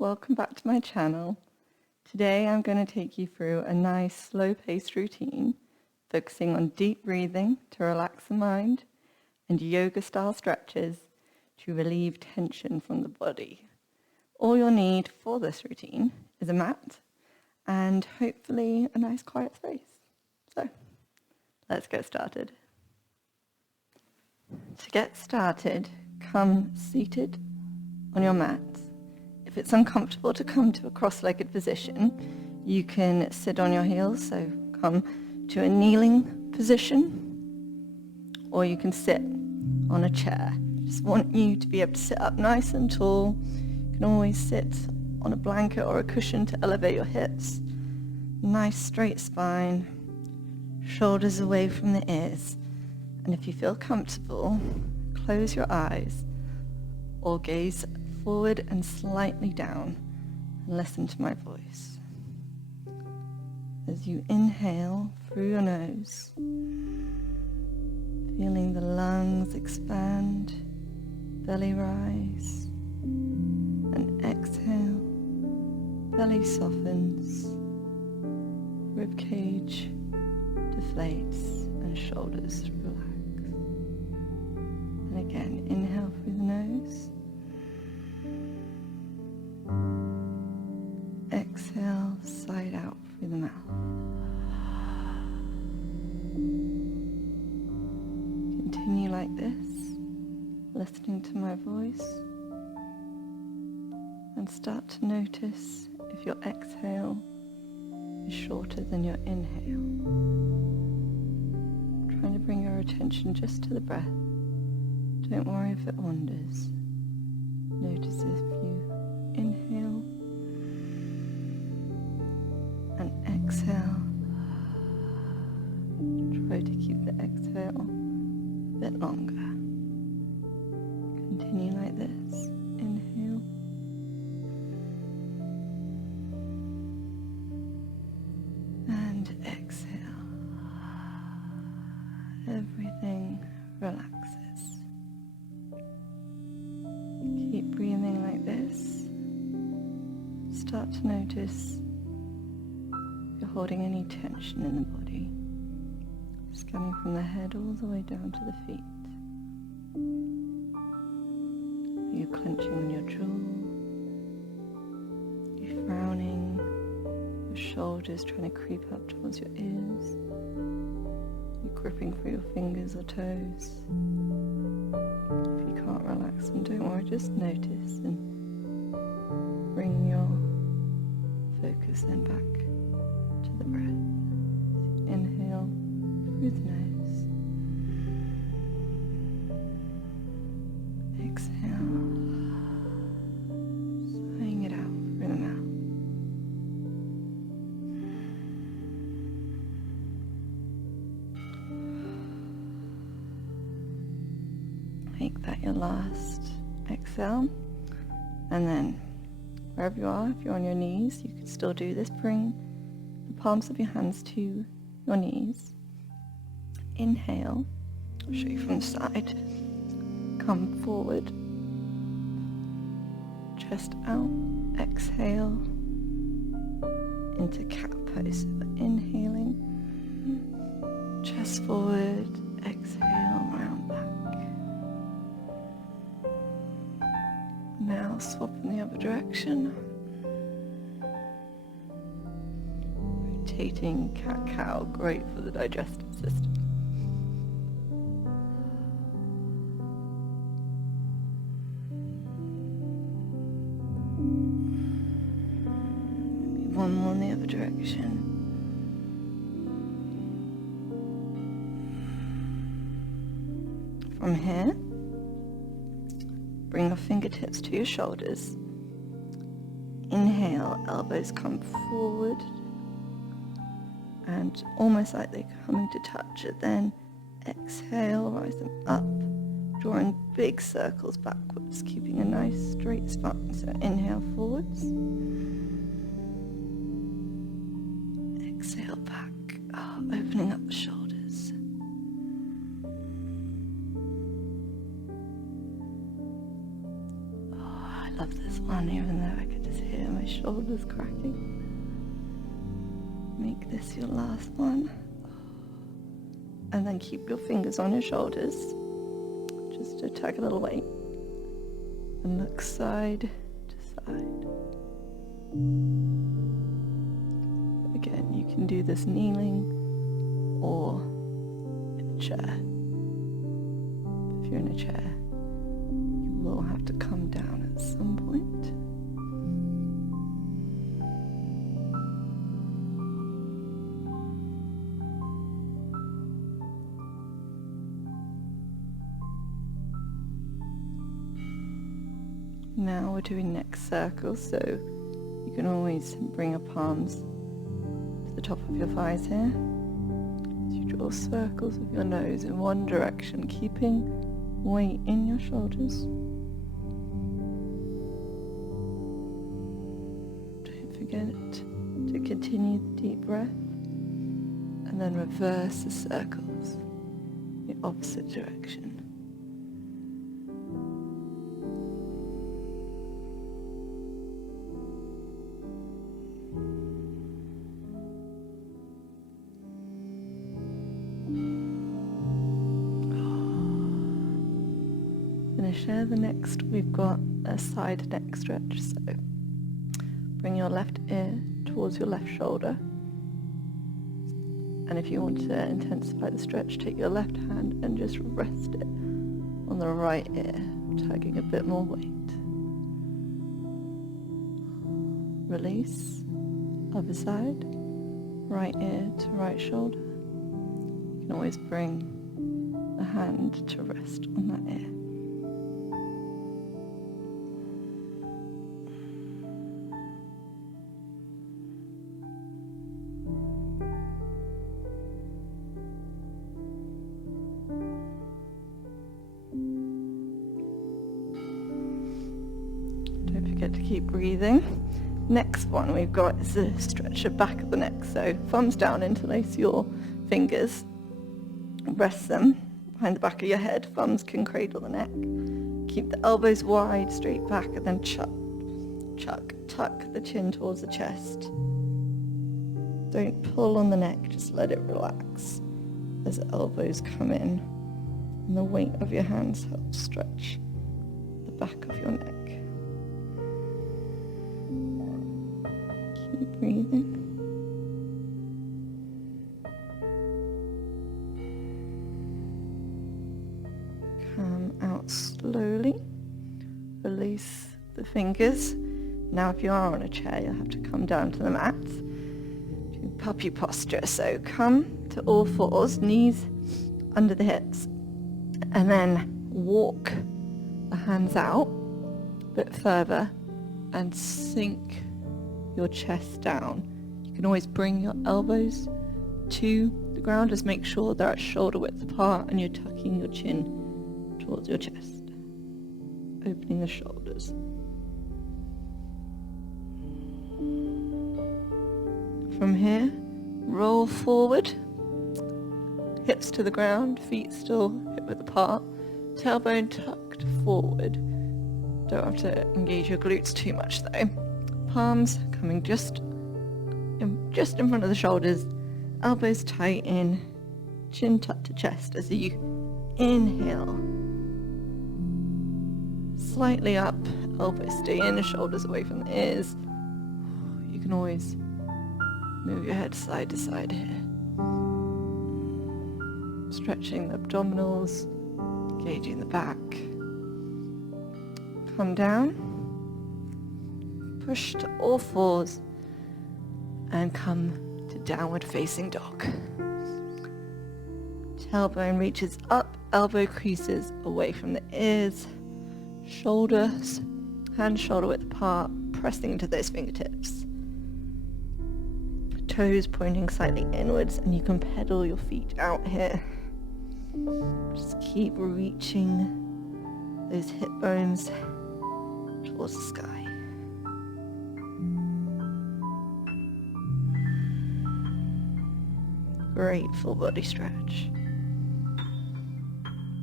welcome back to my channel. Today I'm going to take you through a nice slow-paced routine focusing on deep breathing to relax the mind and yoga-style stretches to relieve tension from the body. All you'll need for this routine is a mat and hopefully a nice quiet space. So let's get started. To get started, come seated on your mat. If it's uncomfortable to come to a cross-legged position, you can sit on your heels, so come to a kneeling position, or you can sit on a chair. Just want you to be able to sit up nice and tall. You can always sit on a blanket or a cushion to elevate your hips. Nice straight spine, shoulders away from the ears. And if you feel comfortable, close your eyes or gaze forward and slightly down and listen to my voice. As you inhale through your nose, feeling the lungs expand, belly rise, and exhale, belly softens, ribcage deflates, and shoulders relax. And again, inhale through the nose. Exhale, side out through the mouth. Continue like this, listening to my voice, and start to notice if your exhale is shorter than your inhale. Trying to bring your attention just to the breath. Don't worry if it wanders. Notice if you inhale and exhale. Try to keep the exhale a bit longer. Continue like this. Inhale. And exhale. Everything relaxes. Keep breathing like this. Start to notice if you're holding any tension in the body. Scanning from the head all the way down to the feet. Are you clenching on your jaw? Are you frowning? Your shoulders trying to creep up towards your ears? Are you gripping for your fingers or toes? If you can't relax them, don't worry, just notice and bring your focus then back to the breath. Inhale through the nose. Exhale. Sighing it out through the mouth. Make that your last exhale. And then wherever you are, if you're on your knees, you can still do this. Bring the palms of your hands to your knees. Inhale. I'll show you from the side. Come forward. Chest out. Exhale. Into cat pose. So inhaling. Chest forward. Exhale. Round back. Now swap in the other direction. Rotating cat-cow, great for the digestive system. Maybe one more in the other direction. From here, bring your fingertips to your shoulders. Inhale, elbows come forward and almost like they're coming to touch it. Then exhale, rise them up, drawing big circles backwards, keeping a nice straight spine. So inhale forwards. Exhale back, opening up the shoulders. love this one, even though I could just just hear my shoulders cracking. Make this your last one. And then keep your fingers on your shoulders, just to take a little weight. And look side to side. Again, you can do this kneeling or in a chair. If you're in a chair, you will have to come down at some point. Now we're doing neck circles, so you can always bring your palms to the top of your thighs here. So you draw circles with your nose in one direction, keeping weight in your shoulders. Don't forget to continue the deep breath, and then reverse the circles in the opposite direction. Finish here. The next we've got a side neck stretch, so bring your left ear towards your left shoulder, and if you want to intensify the stretch, take your left hand and just rest it on the right ear, tagging a bit more weight. Release, other side, right ear to right shoulder. You can always bring a hand to rest on that ear. Don't forget to keep breathing. Next one we've got is a stretch the back of the neck. So thumbs down, interlace your fingers, rest them behind the back of your head. Thumbs can cradle the neck. Keep the elbows wide, straight back, and then tuck the chin towards the chest. Don't pull on the neck, just let it relax as the elbows come in, and the weight of your hands helps stretch the back of your neck. Keep breathing. Come out slowly. Release the fingers. Now if you are on a chair, you'll have to come down to the mat. Do puppy posture. So come to all fours, knees under the hips, and then walk the hands out a bit further and sink your chest down. You can always bring your elbows to the ground. Just make sure they're at shoulder width apart and you're tucking your chin towards your chest, opening the shoulders. From here, roll forward, hips to the ground, feet still hip width apart, tailbone tucked forward. Don't have to engage your glutes too much though. Palms coming just in front of the shoulders, elbows tight in, chin tucked to chest as you inhale. Slightly up, elbows stay in, shoulders away from the ears. You can always move your head side to side here. Stretching the abdominals, engaging the back. Come down. Push to all fours and come to downward facing dog. Tailbone reaches up, elbow creases away from the ears, shoulders, hands shoulder width apart, pressing into those fingertips. Toes pointing slightly inwards, and you can pedal your feet out here. Just keep reaching those hip bones towards the sky. Great full body stretch.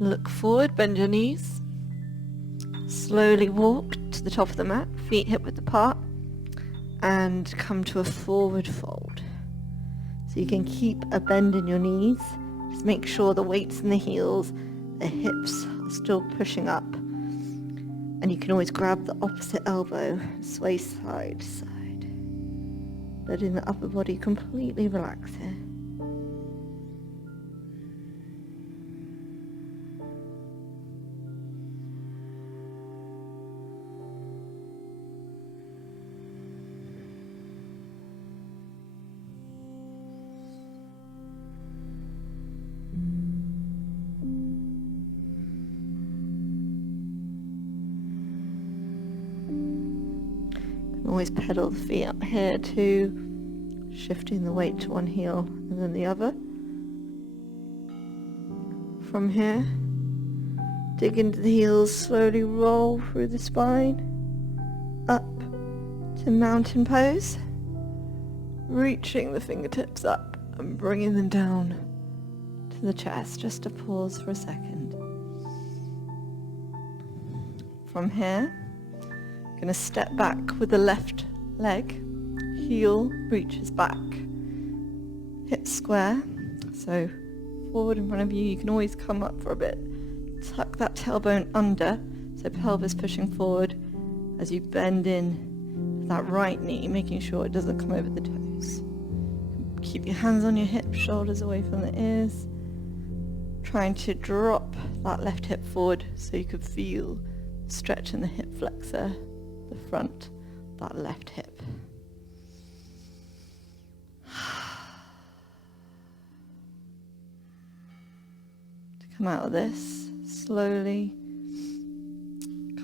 Look forward, bend your knees. Slowly walk to the top of the mat, feet hip width apart. and come to a forward fold. So you can keep a bend in your knees. Just make sure the weight's in the heels, the hips are still pushing up. And you can always grab the opposite elbow, sway side to side. Letting the upper body completely relax here. Always pedal the feet up here too, shifting the weight to one heel and then the other. From here, dig into the heels, slowly roll through the spine, up to mountain pose, reaching the fingertips up and bringing them down to the chest. Just a pause for a second. From here, going to step back with the left leg, heel reaches back, hips square, so forward in front of you. You can always come up for a bit, tuck that tailbone under, so pelvis pushing forward as you bend in that right knee, making sure it doesn't come over the toes. Keep your hands on your hips, shoulders away from the ears, trying to drop that left hip forward so you could feel stretch in the hip flexor, the front, that left hip. To come out of this, slowly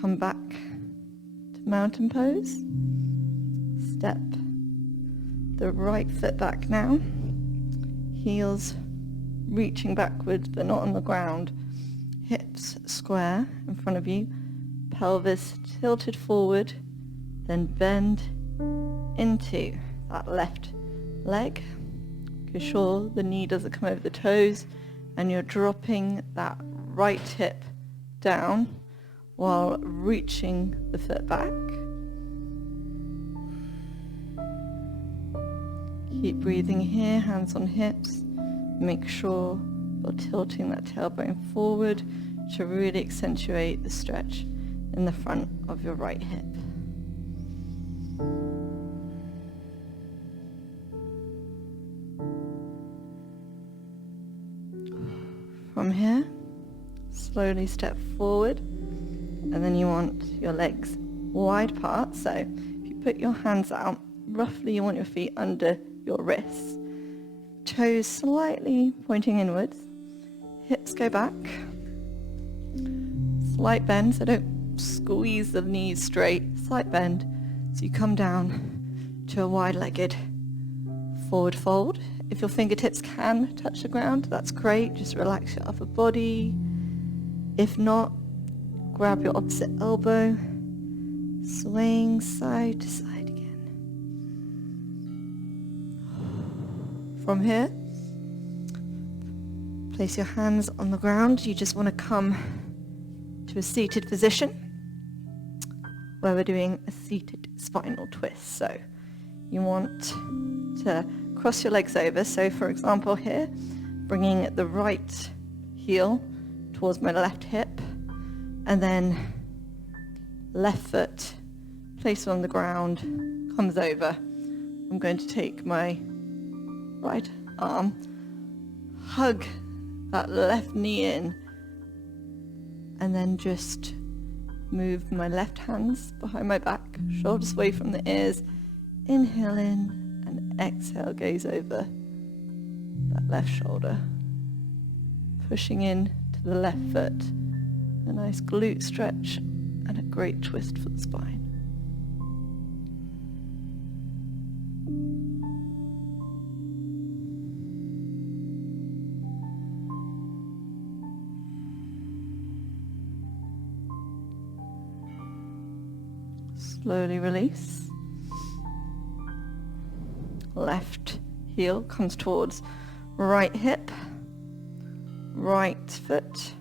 come back to mountain pose. Step the right foot back now, heels reaching backwards but not on the ground, hips square in front of you, pelvis tilted forward, then bend into that left leg. Make sure the knee doesn't come over the toes and you're dropping that right hip down while reaching the foot back. Keep breathing here, hands on hips. Make sure you're tilting that tailbone forward to really accentuate the stretch in the front of your right hip. From here, slowly step forward, and then you want your legs wide apart. So if you put your hands out, roughly you want your feet under your wrists. Toes slightly pointing inwards. Hips go back. Slight bend, so don't squeeze the knees straight, slight bend, so you come down to a wide-legged forward fold. If your fingertips can touch the ground, that's great, just relax your upper body. If not, grab your opposite elbow, swaying side to side again. From here, place your hands on the ground. You just want to come to a seated position where we're doing a seated spinal twist. So you want to cross your legs over. So for example here, bringing the right heel towards my left hip, and then left foot placed on the ground, comes over. I'm going to take my right arm, hug that left knee in, and then just move my left hands behind my back, shoulders away from the ears, inhale in, and exhale goes over that left shoulder, pushing in to the left foot, a nice glute stretch and a great twist for the spine. Slowly release. Left heel comes towards right hip. Right foot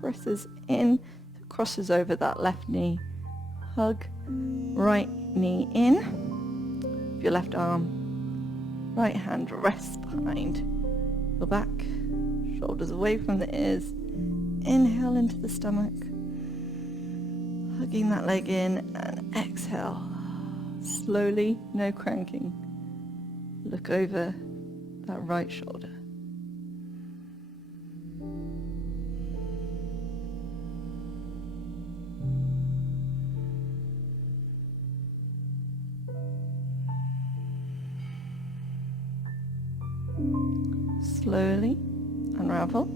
presses in, crosses over that left knee. Hug right knee in. of your left arm. Right hand rests behind your back, shoulders away from the ears. Inhale into the stomach, hugging that leg in, and exhale. Slowly, no cranking. Look over that right shoulder. Slowly unravel.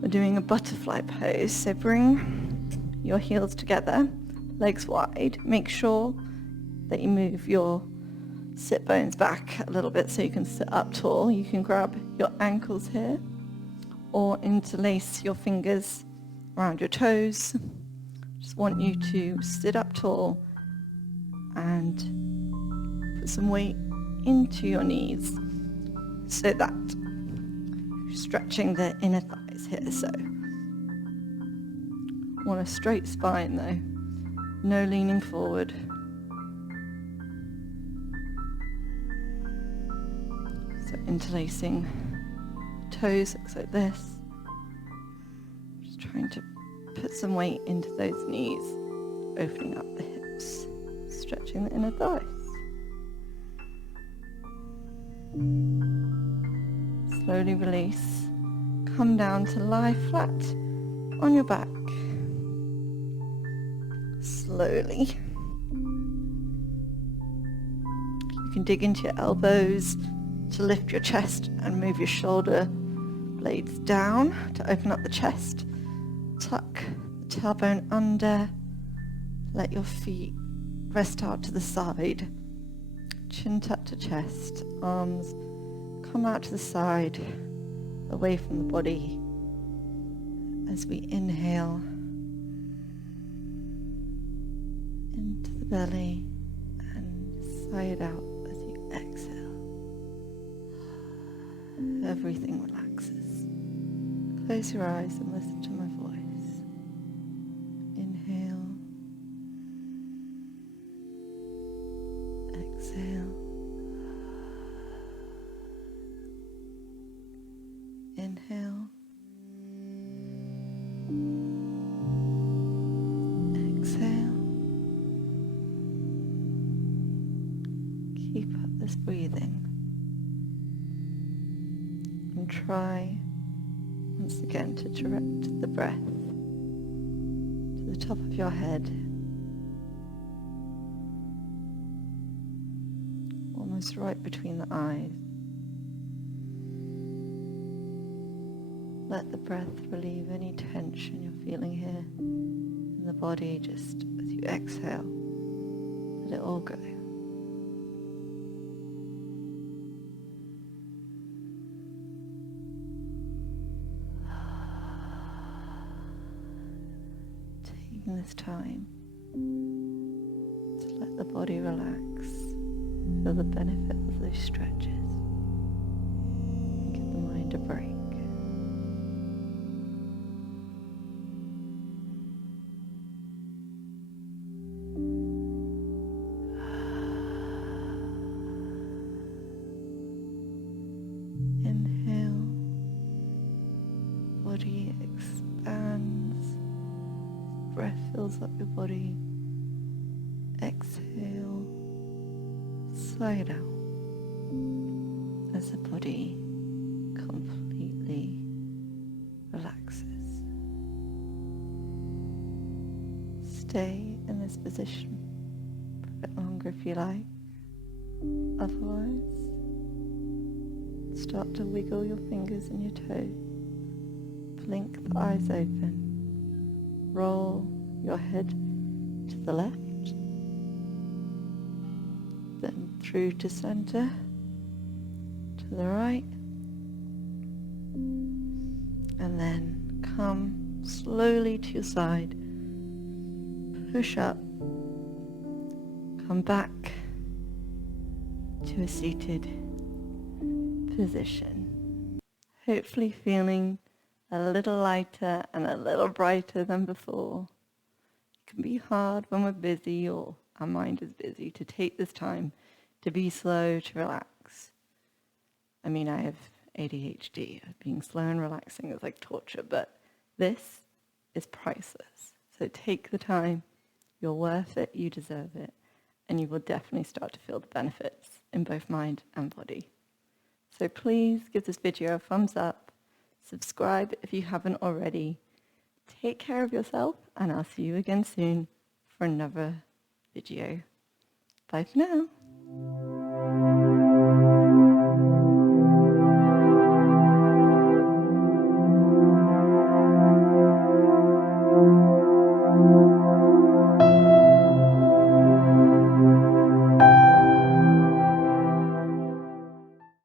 We're doing a butterfly pose, so bring your heels together, legs wide. Make sure that you move your sit bones back a little bit so you can sit up tall. You can grab your ankles here or interlace your fingers around your toes. Just want you to sit up tall and put some weight into your knees so that you're stretching the inner thighs here. So want a straight spine though, no leaning forward. So interlacing toes looks like this. Just trying to put some weight into those knees, opening up the hips, stretching the inner thighs. Slowly release. Come down to lie flat on your back. Slowly. You can dig into your elbows to lift your chest and move your shoulder blades down to open up the chest. Tuck the tailbone under. Let your feet rest out to the side. Chin tuck to chest. Arms come out to the side, away from the body. As we inhale into the belly and sigh it out as you exhale. Everything relaxes. Close your eyes and listen to my voice. Inhale. Exhale. Inhale. Exhale. Keep up this breathing. And try once again to direct the breath to the top of your head. Almost right between the eyes. Let the breath relieve any tension you're feeling here in the body just as you exhale. Let it all go. Taking this time to let the body relax, feel the benefit of those stretches, and give the mind a break. Inhale, body expands, breath fills up your body. Exhale, sigh it out as the body completely relaxes. Stay in this position for a bit longer if you like. Otherwise, start to wiggle your fingers and your toes. Blink the eyes open. Roll your head to the left, then through to center, to the right, and then come slowly to your side. Push up, come back to a seated position. Hopefully feeling a little lighter and a little brighter than before. It can be hard when we're busy or our mind is busy, to take this time to be slow, to relax. I mean, I have ADHD. Being slow and relaxing is like torture, but this is priceless. So take the time. You're worth it. You deserve it. And you will definitely start to feel the benefits in both mind and body. So please give this video a thumbs up. Subscribe if you haven't already. Take care of yourself, and I'll see you again soon for another video. Bye for now.